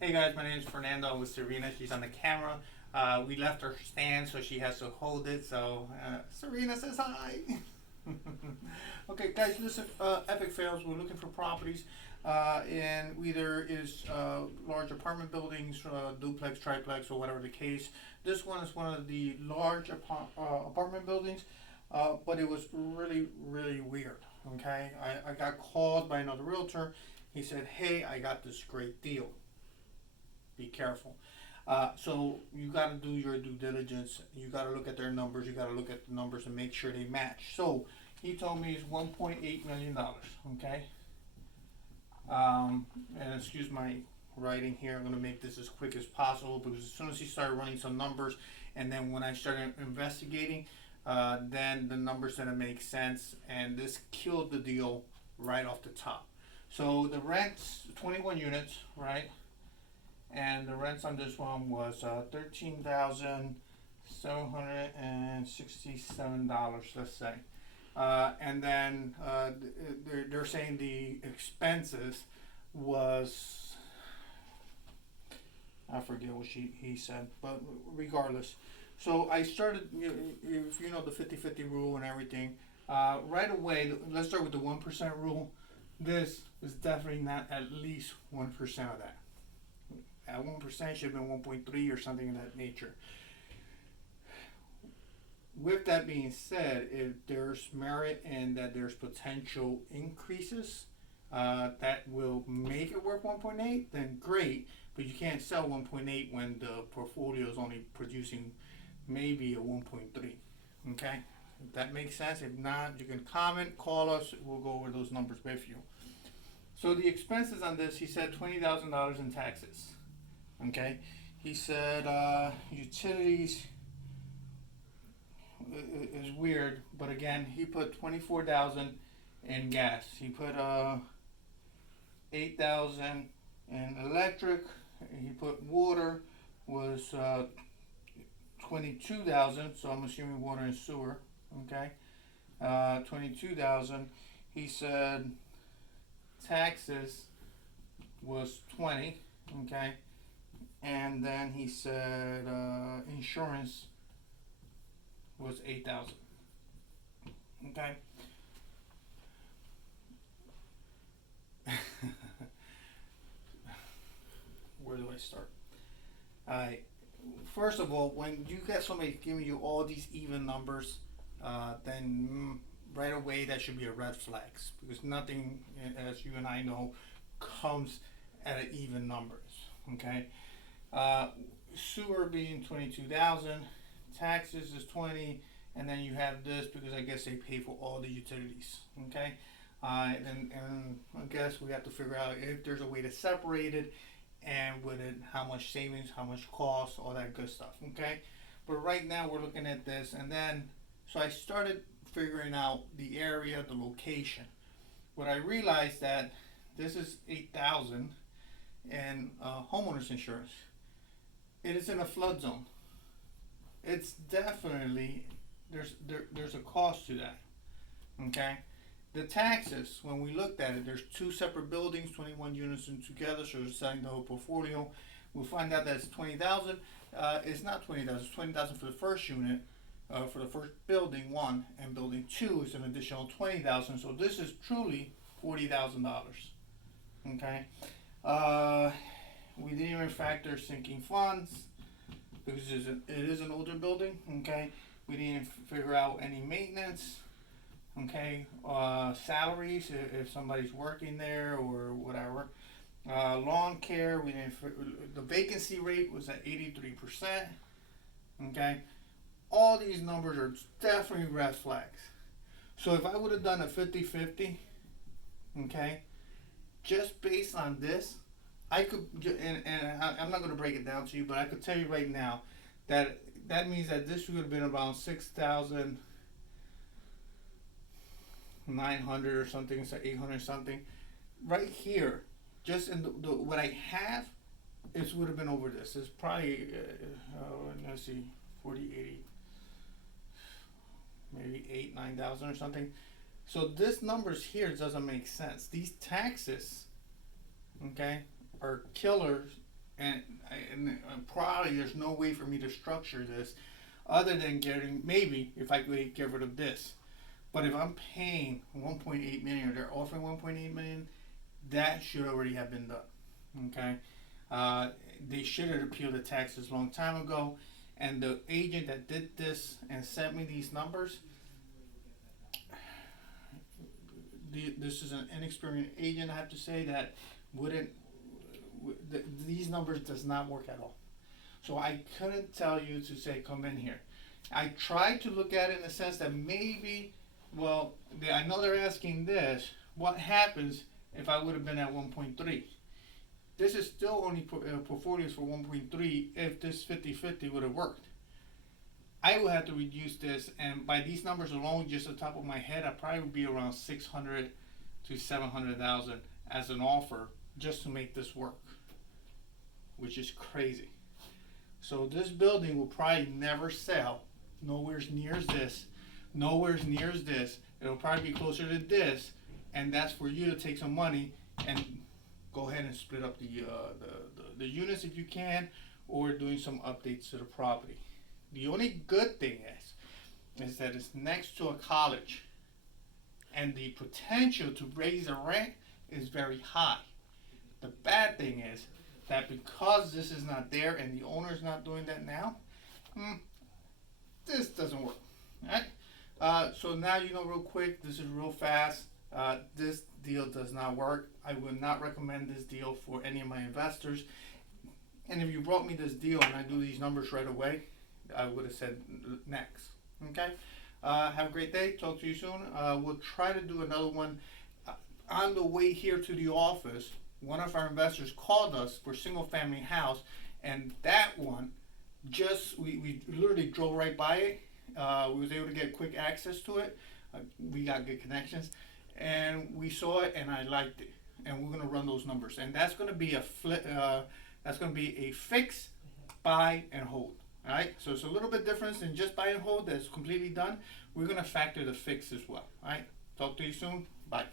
Hey guys, my name is Fernando. I'm with Serena. She's on the camera. We left her stand, so she has to hold it. So Serena says hi. Okay, guys, listen. Epic fails. We're looking for properties, in either is large apartment buildings, duplex, triplex, or whatever the case. This one is one of the large apartment buildings, but it was really, really weird. Okay, I got called by another realtor. He said, "Hey, I got this great deal. Be careful." So you got to do your due diligence. You got to look at their numbers. You got to look at the numbers and make sure they match. So he told me it's $1.8 million. Okay. And excuse my writing here. I'm gonna make this as quick as possible because as soon as he started running some numbers, and then when I started investigating, then the numbers didn't make sense, and this killed the deal right off the top. So the rent's 21 units, right? And the rents on this one was $13,767. Let's say, and then they're saying the expenses was, I forget what he said, but regardless. So I started, if you know the 50-50 rule and everything, right away. Let's start with the 1% rule. This is definitely not at least 1% of that. At 1% should have been 1.3 or something of that nature. With that being said, if there's merit and that there's potential increases that will make it work 1.8, then great. But you can't sell 1.8 when the portfolio is only producing maybe a 1.3. Okay, if that makes sense. If not, you can comment, call us. We'll go over those numbers with you. So the expenses on this, he said $20,000 in taxes. Okay, he said utilities is weird, but again, he put 24,000 in gas. He put 8,000 in electric. He put water was 22,000. So I'm assuming water and sewer. Okay, 22,000. He said taxes was 20. Okay, and then he said insurance was 8,000. Okay. Where do I start? I First of all, when you get somebody giving you all these even numbers, then right away that should be a red flags because nothing, as you and I know, comes at an even numbers. Okay. Uh, Sewer being 22,000, taxes is 20, and then you have this because I guess they pay for all the utilities. Okay, and I guess we have to figure out if there's a way to separate it, and with it, how much savings, how much cost, all that good stuff. Okay, but right now we're looking at this, and then so I started figuring out the area, the location. What I realized that this is 8,000 in homeowners insurance. It is in a flood zone. It's definitely there's a cost to that. Okay, the taxes when we looked at it, there's two separate buildings, 21 units in together, so we're selling the whole portfolio. We'll find out that it's 20,000. It's not 20,000. It's 20,000 for the first unit, for the first building one, and building two is an additional 20,000. So this is truly $40,000. Okay, uh, we didn't even factor sinking funds because it is an older building. Okay, we didn't figure out any maintenance. Okay, salaries if somebody's working there or whatever. Lawn care, we didn't. The vacancy rate was at 83%. Okay, all these numbers are definitely red flags. So if I would have done a 50-50, okay, just based on this, I could, and I'm not going to break it down to you, but I could tell you right now that that means that this would have been around 6,900 or something, so 800 something. Right here, just in the what I have, it would have been over this. It's probably, let's see, 40, 80, maybe 8, 9,000 or something. So this numbers here doesn't make sense. These taxes, okay, are killers and probably there's no way for me to structure this other than getting, maybe if I could get rid of this. But if I'm paying 1.8 million, or they're offering 1.8 million, that should already have been done. Okay, they should have appealed the taxes a long time ago. And the agent that did this and sent me these numbers, this is an inexperienced agent, I have to say, that wouldn't. These numbers does not work at all. So I couldn't tell you to say come in here. I tried to look at it in the sense that maybe, well, I know they're asking this. What happens if I would have been at 1.3? This is still only portfolios for 1.3 if this 50-50 would have worked. I would have to reduce this, and by these numbers alone, just on top of my head, I probably would be around 600 to 700,000 as an offer just to make this work, which is crazy. So this building will probably never sell. Nowhere near this. Nowhere near this. It'll probably be closer to this, and that's for you to take some money and go ahead and split up the units if you can, or doing some updates to the property. The only good thing is that it's next to a college, and the potential to raise the rent is very high. The bad thing is that because this is not there and the owner is not doing that now, this doesn't work. Right? So now you know real quick, this is real fast. This deal does not work. I would not recommend this deal for any of my investors. And if you brought me this deal and I do these numbers right away, I would have said next. Okay? Have a great day. Talk to you soon. We'll try to do another one. On the way here to the office, one of our investors called us for single family house, and that one, we literally drove right by it. We was able to get quick access to it. We got good connections, and we saw it, and I liked it. And we're gonna run those numbers, and that's gonna be a flip. That's gonna be a fix, buy, and hold. All right. So it's a little bit different than just buy and hold. That's completely done. We're gonna factor the fix as well. All right. Talk to you soon. Bye.